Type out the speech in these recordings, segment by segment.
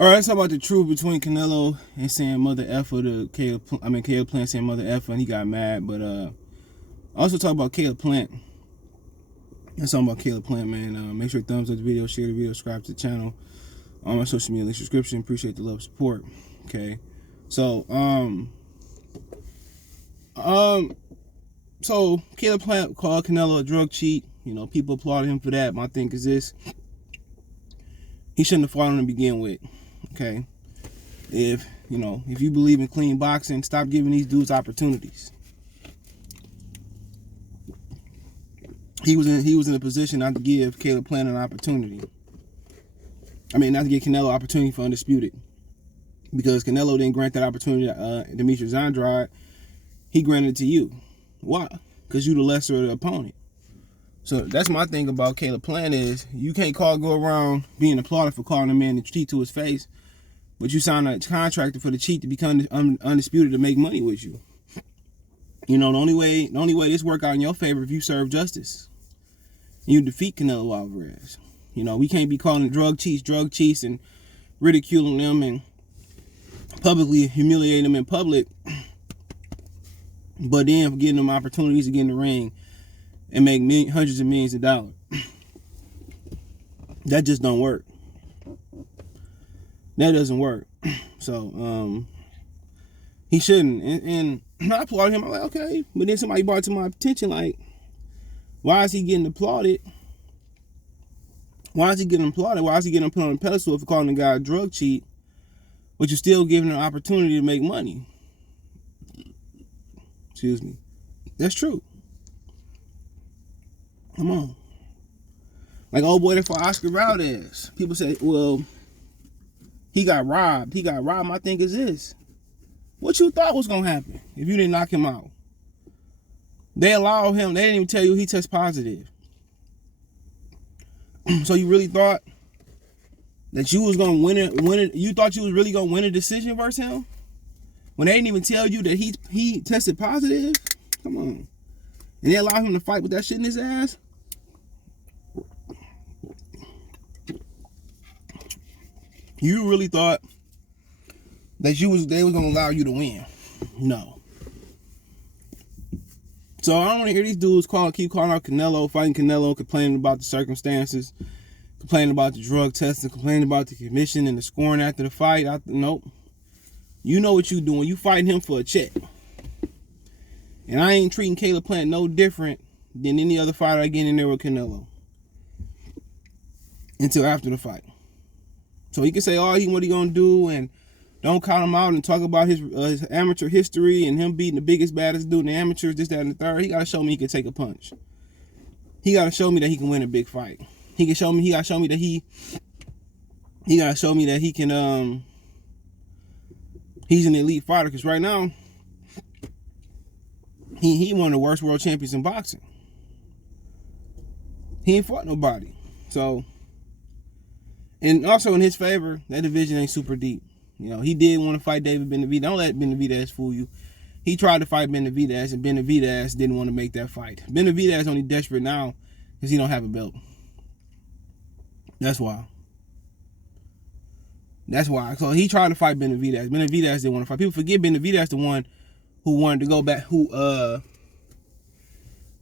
All right, let's talk about the truth between Canelo and saying mother effer to Caleb. Caleb Plant saying mother effer, and he got mad. But also talk about Caleb Plant. Let's talk about Caleb Plant, man. Make sure you thumbs up the video, share the video, subscribe to the channel. On my social media link description. Appreciate the love and support. Okay, so so Caleb Plant called Canelo a drug cheat. You know, people applauded him for that. My thing is this: he shouldn't have fought him to begin with. Okay, if you believe in clean boxing, stop giving these dudes opportunities. He was in a position not to give Caleb Plant an opportunity. Not to give Canelo opportunity for undisputed, because Canelo didn't grant that opportunity to Demetrius Andrade. He granted it to you. Why? Because you the lesser of the opponent. So that's my thing about Caleb Plant is you can't go around being applauded for calling a man to cheat to his face, but you sign a contract for the cheat to become undisputed to make money with you. You know, the only way this work out in your favor if you serve justice. You defeat Canelo Alvarez. You know, we can't be calling drug cheats and ridiculing them and publicly humiliating them in public, but then getting them opportunities to get in the ring and make hundreds of millions of dollars. That just don't work. That doesn't work. So he shouldn't. And I applaud him. I'm like, okay. But then somebody brought it to my attention, like, why is he getting applauded? Why is he getting applauded? Why is he getting put on a pedestal for calling the guy a drug cheat, but you're still giving him an opportunity to make money? Excuse me. That's true. Come on. Like, oh boy, for Oscar Valdez. People say, well, he got robbed. He got robbed. My thing is this: what you thought was gonna happen if you didn't knock him out? They allowed him. They didn't even tell you he tested positive. So you really thought that you was gonna win it? You thought you was really gonna win a decision versus him when they didn't even tell you that he tested positive? Come on. And they allowed him to fight with that shit in his ass? You really thought that they was gonna allow you to win? No. So I don't want to hear these dudes keep calling out Canelo, fighting Canelo, complaining about the circumstances, complaining about the drug testing, complaining about the commission and the scoring after the fight. Nope. You know what you doing. You fighting him for a check. And I ain't treating Caleb Plant no different than any other fighter I get in there with Canelo until after the fight. So he can say what he gonna do and don't count him out and talk about his amateur history and him beating the biggest, baddest dude in the amateurs, this, that, and the third. He gotta show me he can take a punch. He gotta show me that he can win a big fight. He gotta show me that he can he's an elite fighter, because right now he one of the worst world champions in boxing. He ain't fought nobody. So, and also in his favor, that division ain't super deep. You know, he did want to fight David Benavidez. Don't let Benavidez fool you. He tried to fight Benavidez, and Benavidez didn't want to make that fight. Benavidez only desperate now because he don't have a belt. That's why. So he tried to fight Benavidez. Benavidez didn't want to fight. People forget Benavidez the one who wanted to go back.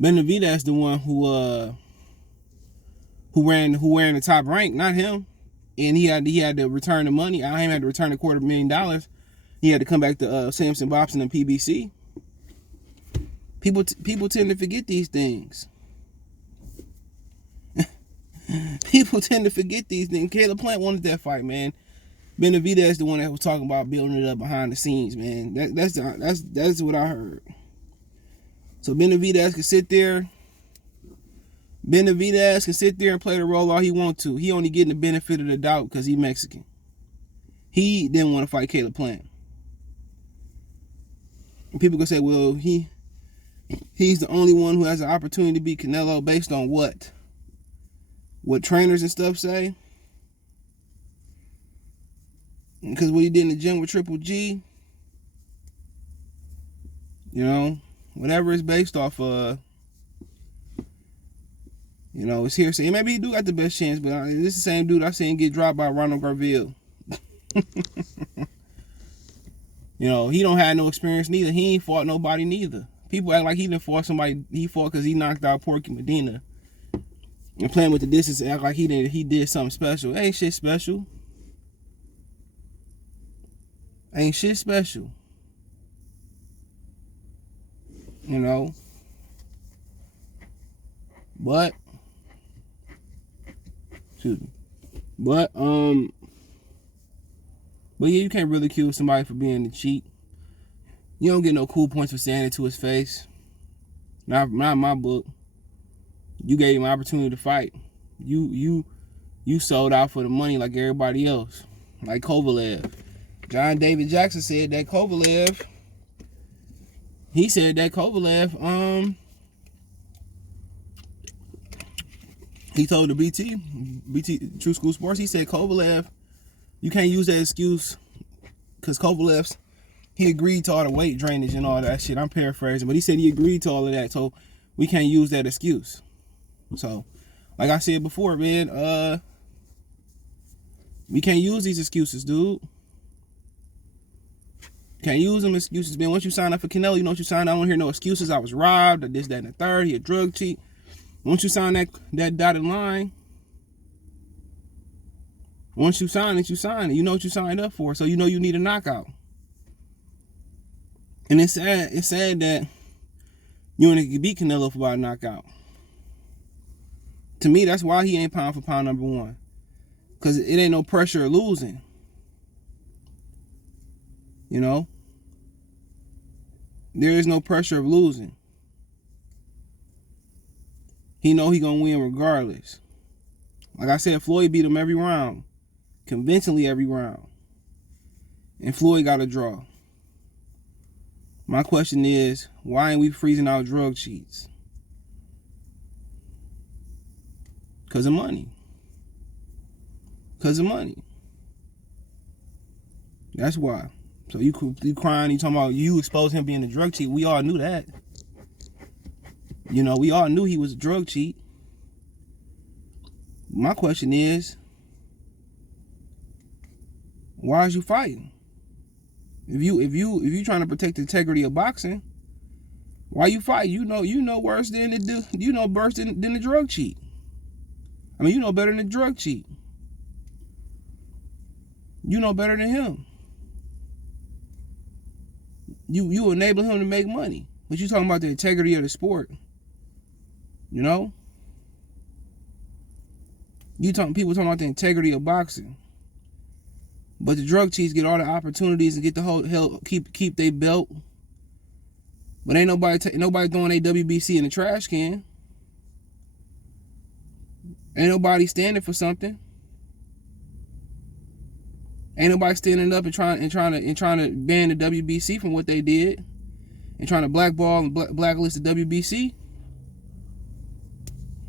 Benavidez the one who ran the top rank, not him. And he had to return the money. I had to return $250,000. He had to come back to Samson Bobson and PBC. People tend to forget these things. People tend to forget these things. Caleb Plant wanted that fight, man. Benavidez the one that was talking about building it up behind the scenes, man. That's what I heard. So Benavidez can sit there. Benavidez can sit there and play the role all he wants to. He only getting the benefit of the doubt because he's Mexican. He didn't want to fight Caleb Plant. And people can say, well, he's the only one who has the opportunity to beat Canelo based on what? What trainers and stuff say? Because what he did in the gym with Triple G, you know, whatever it's based off of, you know, it's hearsay. Maybe he do got the best chance, but this is the same dude I seen get dropped by Ronald Garville. You know, he don't have no experience neither. He ain't fought nobody neither. People act like he didn't fought somebody. He fought because he knocked out Porky Medina. And playing with the distance, act like he did something special. Ain't shit special. Ain't shit special. You know. But excuse me. But yeah, you can't really accuse somebody for being a cheat. You don't get no cool points for saying it to his face. Not in my book. You gave him an opportunity to fight. You sold out for the money like everybody else. Like Kovalev. John David Jackson said that Kovalev, he told the BT True School Sports, he said Kovalev, you can't use that excuse because Kovalev's, he agreed to all the weight drainage and all that shit. I'm paraphrasing, but he said he agreed to all of that, so we can't use that excuse. So, like I said before, man, we can't use these excuses, dude. Can't use them excuses, man. Once you sign up for Canelo, you know what you signed up. I don't hear no excuses. I was robbed, this, that, and the third. He a drug cheat. Once you sign that dotted line, once you sign it, you sign it. You know what you signed up for, so you know you need a knockout. And it's sad that you only can beat Canelo for about a knockout. To me, that's why he ain't pound for pound number one. Because it ain't no pressure of losing. You know? There is no pressure of losing. He know he gonna win regardless. Like I said, Floyd beat him every round. Convincingly every round. And Floyd got a draw. My question is, why ain't we freezing out drug cheats? Because of money. Because of money. That's why. So you crying, you talking about you exposed him being a drug cheat. We all knew that. You know, we all knew he was a drug cheat. My question is, why is you fighting? If you trying to protect the integrity of boxing, why you fight? You know worse than the drug cheat. I mean, you know better than the drug cheat. You know better than him. You enable him to make money. But you talking about the integrity of the sport. You know? People talking about the integrity of boxing. But the drug cheats get all the opportunities and get the whole hell keep their belt. But ain't nobody throwing a WBC in the trash can. Ain't nobody standing for something. Ain't nobody standing up and trying to ban the WBC from what they did, and trying to blackball and blacklist the WBC.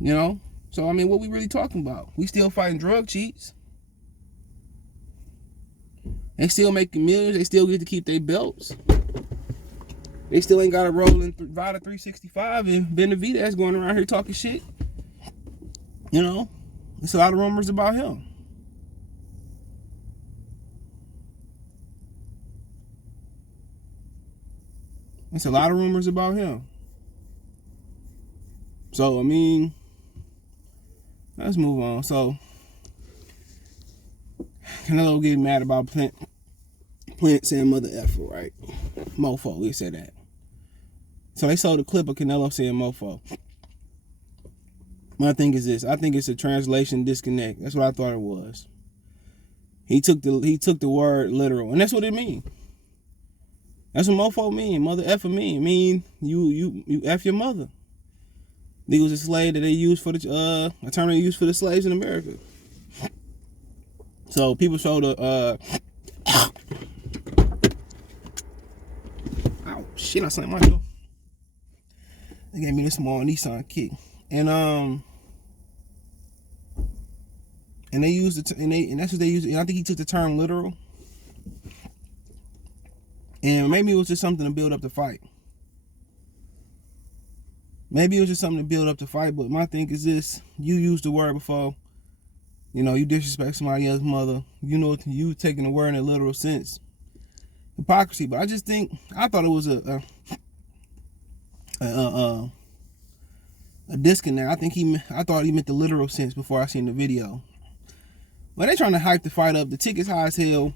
You know, so I mean, what we really talking about? We still fighting drug cheats. They still making millions. They still get to keep their belts. They still ain't got to roll in Vada 365 and Benavidez going around here talking shit. You know, there's a lot of rumors about him. There's a lot of rumors about him. So, I mean, let's move on. So, Canelo getting mad about Plant saying mother effer, right? Mofo, we said that. So they sold a clip of Canelo saying mofo. My thing is this. I think it's a translation disconnect. That's what I thought it was. He took the word literal, and that's what it means. That's what mofo mean. Mother effer mean. Mean you F your mother. He was a slave that they used for the a term they used for the slaves in America. So people showed oh shit, I slammed my door. They gave me this small Nissan kick. And they used it, and that's what they used. And I think he took the term literal. And maybe it was just something to build up the fight. Maybe it was just something to build up the fight. But my thing is this: you used the word before. You know, you disrespect somebody else's mother. You know, you taking the word in a literal sense. Hypocrisy. But I thought it was a disconnect. I thought he meant the literal sense before I seen the video. But they trying to hype the fight up. The ticket's high as hell.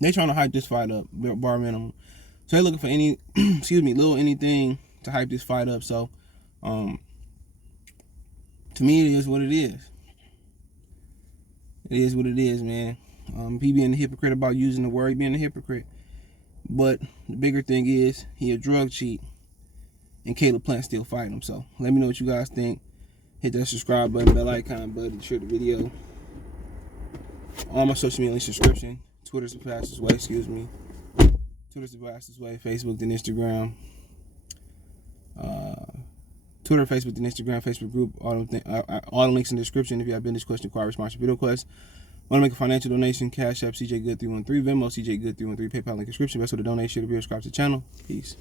They trying to hype this fight up, bar minimum. So they looking for any, little anything to hype this fight up. So, to me, it is what it is. It is what it is, man. He being a hypocrite about using the word, he being a hypocrite. But the bigger thing is, he a drug cheat, and Caleb Plant still fighting him. So let me know what you guys think. Hit that subscribe button, bell icon button, share the video. All my social media links, description. Twitter's the fastest way, Twitter's the fastest way, Facebook and Instagram. Twitter, Facebook, and Instagram, Facebook group, all the links in the description. If you have business question, require response to video requests. Want to make a financial donation, Cash App, CJ Good 313, Venmo, CJ Good 313, PayPal link description. Best way to donate, share the video, subscribe to the channel. Peace.